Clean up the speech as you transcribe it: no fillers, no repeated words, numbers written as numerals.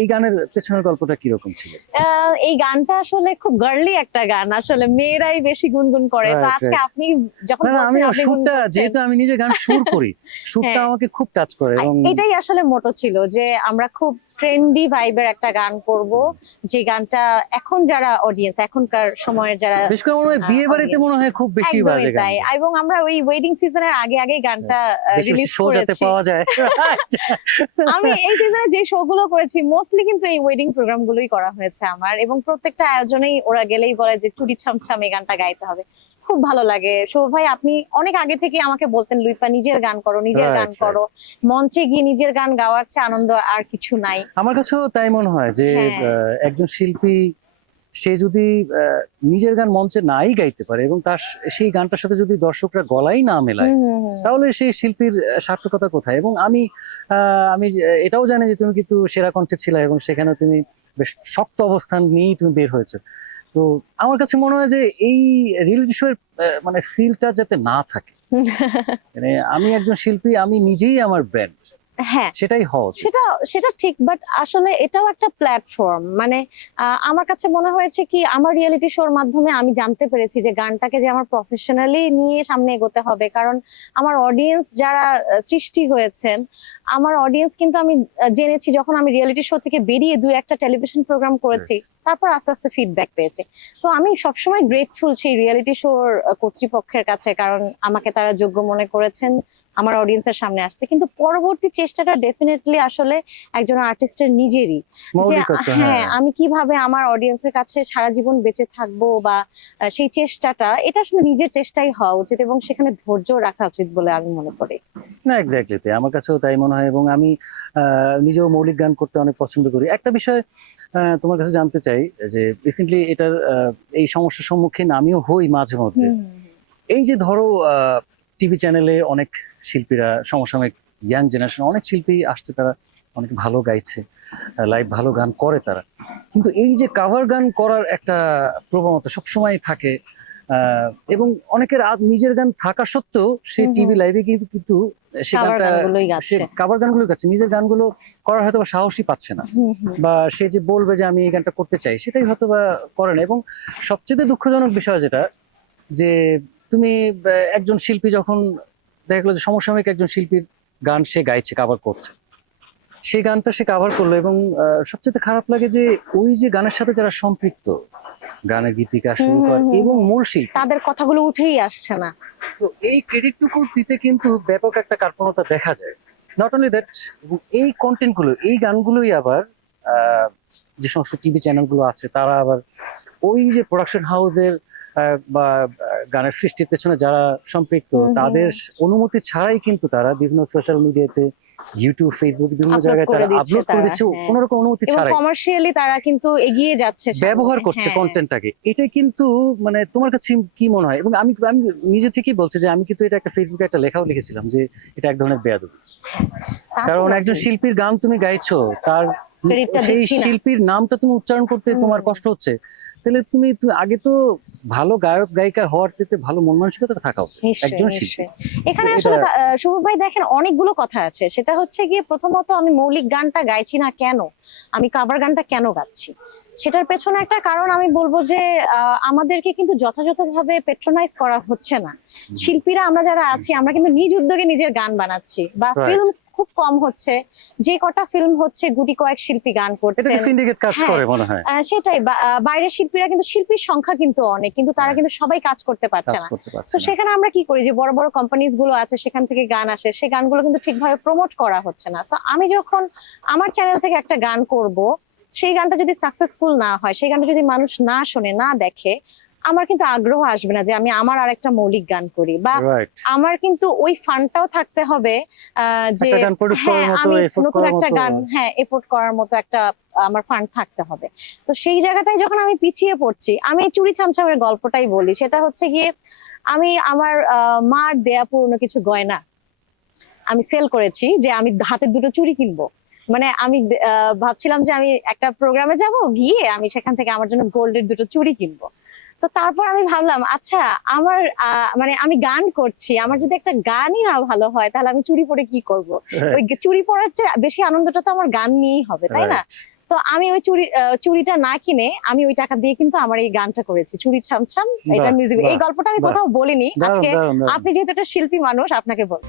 এই গানের পেছনের গল্পটা কিরকম ছিল? এই গানটা আসলে খুব গার্লি একটা গান, আসলে মেয়েরাই বেশি গুনগুন করে। তো রাইট, আজকে রাইট। আপনি যখন না, না, আমি বলছেন আপনি সুরটা গুনগুনছেন, যেহেতু আমি নিজে গান সুর করি, সুরটা হ্যাঁ, আমাকে খুব টাচ করে এবং এটাই আসলে মোটো ছিল যে আমরা খুব ট্রেন্ডি ভাইবের একটা গান করব, যে গানটা এখন যারা অডিয়েন্স, এখনকার সময়ের যারা বিশেষ করে মনে হয় বিয়ে বাড়িতে audience, মনে হয় খুব বেশি একদমই বাজে তাই। গানগুলো। এবং আমরা ওই ওয়েডিং সিজনের আগে আগেই গানটা বেশি বেশি রিলিজ শো যাতে করেছি। পাওয়া যায়। আমি এই সিজনে যে শো গুলো করেছি মোস্টলি কিন্তু এই ওয়েডিং প্রোগ্রাম গুলোই করা হয়েছে আমার, এবং প্রত্যেকটা আয়োজনেই ওরা গেলেই বলে যে চুরি ছমছম এই গানটা গাইতে হবে। খুব ভালো লাগে। শোভ ভাই আপনি অনেক আগে থেকে আমাকে বলতেন, লুইপা নিজের গান করো, নিজের গান রাইট, রাইট। করো। মঞ্চে গিয়ে নিজের গান গাওয়ার চেয়ে আনন্দ আর কিছু নাই। আমার কাছেও তাই মনে হয় যে হ্যাঁ। একজন শিল্পী সে যদি নিজের গান মঞ্চে নাই গাইতে পারে এবং তার সেই গানটার সাথে যদি দর্শকরা গলাই না মেলায়, হুম হুম হুম। তাহলে সেই শিল্পীর সার্থকতা কোথায়? এবং আমি এটাও জানি যে তুমি কিন্তু সেরা কণ্ঠে ছিলে এবং সেখানে তুমি বেশ শক্ত অবস্থান নিয়েই তুমি বের হয়েছো। তো আমার কাছে মনে হয় যে এই রিয়েলিটি শো এর মানে ফিলটা যাতে না থাকে, মানে আমি একজন শিল্পী, আমি নিজেই আমার ব্র্যান্ড, হ্যাঁ, সেটাই হওয়া উচিত। সেটা সেটা ঠিক, বাট আসলে এটাও একটা প্ল্যাটফর্ম। মানে আমার কাছে মনে হয়েছে কি, আমার রিয়েলিটি শোর মাধ্যমে আমি জানতে পেরেছি যে গানটাকে যে আমার প্রফেশনালি নিয়ে সামনে এগোতে হবে, কারণ আমার অডিয়েন্স যারা সৃষ্টি হয়েছেন, আমার অডিয়েন্স কিন্তু আমি জেনেছি যখন আমি রিয়েলিটি শো থেকে বেরিয়ে দুই একটা টেলিভিশন প্রোগ্রাম করেছি, তারপর আস্তে আস্তে ফিডব্যাক পেয়েছি। তো আমি সবসময় গ্রেটফুল সেই রিয়েলিটি শোর কর্তৃপক্ষের কাছে, কারণ আমাকে তারা যোগ্য মনে করেছেন আমার অডিয়েন্সের সামনে আসতে। কিন্তু পরবর্তী চেষ্টাটা ডেফিনেটলি আসলে একজন আর্টিস্টের নিজেরই, যে মৌলিকত্ব, হ্যাঁ হ্যাঁ। আমি কিভাবে আমার অডিয়েন্সের কাছে সারা জীবন বেঁচে থাকবো, বা সেই চেষ্টাটা, এটা আসলে নিজের চেষ্টাই হওয়া উচিত, এবং সেখানে ধৈর্য রাখা উচিত বলে আমি মনে করি। না, এক্স্যাক্টলি তাই, আমার কাছেও তাই মনে হয় এবং আমি নিজেও মৌলিক গান করতে অনেক পছন্দ করি। একটা বিষয় তোমার কাছে জানতে চাই যে রিসেন্টলি এটার এই সমস্যার সম্মুখীন আমিও হই মাঝে মধ্যে। হুম এই যে ধরো টিভি চ্যানেলে অনেক শিল্পীরা, সমসাময়িক ইয়াং জেনারেশন অনেক শিল্পী আসছে, তারা অনেক ভালো গাইছে, লাইভ ভালো গান করে তারা, কিন্তু এই যে কাভার গান করার একটা প্রবণতা সবসময় থাকে, এবং অনেকের নিজের গান থাকা সত্ত্বেও সে হুম হুম। টিভি লাইভে কিন্তু কিন্তু সে কাভার গানটা, গানগুলোই সে গাচ্ছে। কাভার গানগুলো গাচ্ছে, নিজের গানগুলো করার হয়তো বা সাহসই পাচ্ছে না, হুম হুম। বা সে যে বলবে যে আমি এই গানটা করতে চাই সেটাই হয়তো বা করে না। এবং সবচেয়ে দুঃখজনক বিষয় যেটা, যে তুমি একজন শিল্পী যখন দেখা গেলো যে সমসাময়িক একজন শিল্পীর গান সে গাইছে, কাভার করছে, সেই গানটা সে কাভার করলো এবং সবচেয়ে খারাপ লাগে যে ওই যে গানের সাথে যারা সম্পৃক্ত, গানের গীতিকার, হুম হুম সুরকার হুম এবং হুম। মূল শিল্পী, তাদের কথাগুলো উঠেই আসছে না। তো এই ক্রেডিটটুকু দিতে কিন্তু ব্যাপক একটা কার্পণতা দেখা যায়। নট অনলি দ্যাট, এই কন্টেন্ট গুলো, এই গানগুলোই আবার আহ, যে সমস্ত টিভি চ্যানেল গুলো আছে তারা আবার ওই যে প্রোডাকশন হাউসের বা গানের সৃষ্টির পেছনে যারা সম্পৃক্ত, হুম হুম তাদের হুম। অনুমতি ছাড়াই কিন্তু তারা বিভিন্ন সোশ্যাল মিডিয়াতে, ইউটিউব, ফেসবুক, বিভিন্ন আপলোড জায়গায় করে তারা দিচ্ছে আপলোড করে তারা, দিচ্ছে হ্যাঁ। কোনো রকম অনুমতি এবং ছাড়াই, কমার্শিয়ালি তারা কিন্তু এগিয়ে যাচ্ছে সামনে, ব্যবহার করছে হ্যাঁ। কন্টেন্টটাকে। এটা কিন্তু মানে তোমার কাছে কি মনে হয়? এবং আমি আমি নিজে থেকেই বলছি যে আমি কিন্তু এটা একটা ফেসবুকে একটা লেখাও লিখেছিলাম যে এটা এক ধরনের বেয়াদবি। তা তো কারণ একজন বটেই। শিল্পীর গান তুমি গাইছো, তার ক্রেডিটটা সেই দিচ্ছি না। শিল্পীর নামটা তুমি উচ্চারণ করতে তোমার হুম। কষ্ট হচ্ছে, তাহলে তুমি আগে তো ভালো গায়ক গায়িকা হওয়ার চেয়ে ভালো মন মানসিকতা থাকা উচিত নিশ্চয়ই একজন শিল্পী। নিশ্চয়ই। এখানে এটা আসলে শুভ ভাই দেখেন অনেকগুলো কথা আছে। সেটা হচ্ছে গিয়ে, প্রথমত আমি মৌলিক গানটা গাইছি না কেন, আমি কাভার গানটা কেন গাচ্ছি, সেটার পেছনে একটা কারণ আমি বলবো যে আমাদেরকে কিন্তু যথাযথভাবে পেট্রোনাইজ করা হচ্ছে না। শিল্পীরা আমরা যারা আছি, আমরা কিন্তু নিজ উদ্যোগে নিজের গান বানাচ্ছি, বা রাইট, ফিল্ম খুব কম হচ্ছে। যে কটা ফিল্ম হচ্ছে গুটি কয়েক শিল্পী গান এটা করছেন। সিন্ডিকেট কাজ হ্যাঁ, করে মনে হয়, সেটাই। বাইরের শিল্পীরা কিন্তু, শিল্পীর সংখ্যা কিন্তু অনেক, কিন্তু তারা হ্যাঁ, কিন্তু সবাই কাজ করতে পারছে কাজ না। করতে পারছে তো না। সেখানে আমরা কি করি, যে বড় বড় কোম্পানিজ গুলো আছে সেখান থেকে গান আসে, সেই গানগুলো কিন্তু ঠিকভাবে প্রমোট করা হচ্ছে না। সো আমি যখন আমার চ্যানেল থেকে একটা গান করব, সেই গানটা যদি সাকসেসফুল না হয়, সেই গানটা যদি মানুষ না শোনে, না দেখে, আমার কিন্তু আগ্রহ আসবে না যে আমি আমার আরেকটা মৌলিক গান করি, বা রাইট, আমার কিন্তু ওই ফান্ডটাও থাকতে হবে যে একটা গান প্রডিউস করার হ্যাঁ মতো, আমি এফোর্ট নতুন করার একটা মতো। গান, হ্যাঁ এফোর্ট করার মতো একটা আমার ফান্ড থাকতে হবে। তো সেই জায়গাটায় যখন আমি পিছিয়ে পড়ছি, আমি এই চুরি চামচামের গল্পটাই বলি। সেটা হচ্ছে গিয়ে, আমি আমার মার দেয়া পুরনো কিছু গয়না আমি সেল করেছি, যে আমি হাতের দুটো চুড়ি কিনবো। মানে আমি ভাবছিলাম যে আমি একটা প্রোগ্রামে যাব, গিয়ে আমি সেখান থেকে আমার জন্য গোল্ডের দুটো চুড়ি কিনবো। তো তো তারপর আমি ভাবলাম আচ্ছা আমার মানে আমি গান করছি, আমার যদি একটা গানই না ভালো হয় তাহলে আমি চুড়ি পরে কি করব? ওই চুড়ি পরার চেয়ে বেশি আনন্দটা তো আমার গান নিয়েই হবে, তাই না? তো আমি ওই চুড়িটা না কিনে আমি ওই টাকা দিয়ে কিন্তু আমার এই গানটা করেছি, চুড়ি ছামছাম। এটা মিউজিক, এই গল্পটা আমি কোথাও বলিনি, আজকে আপনি যেহেতু একটা শিল্পী মানুষ আপনাকে বল।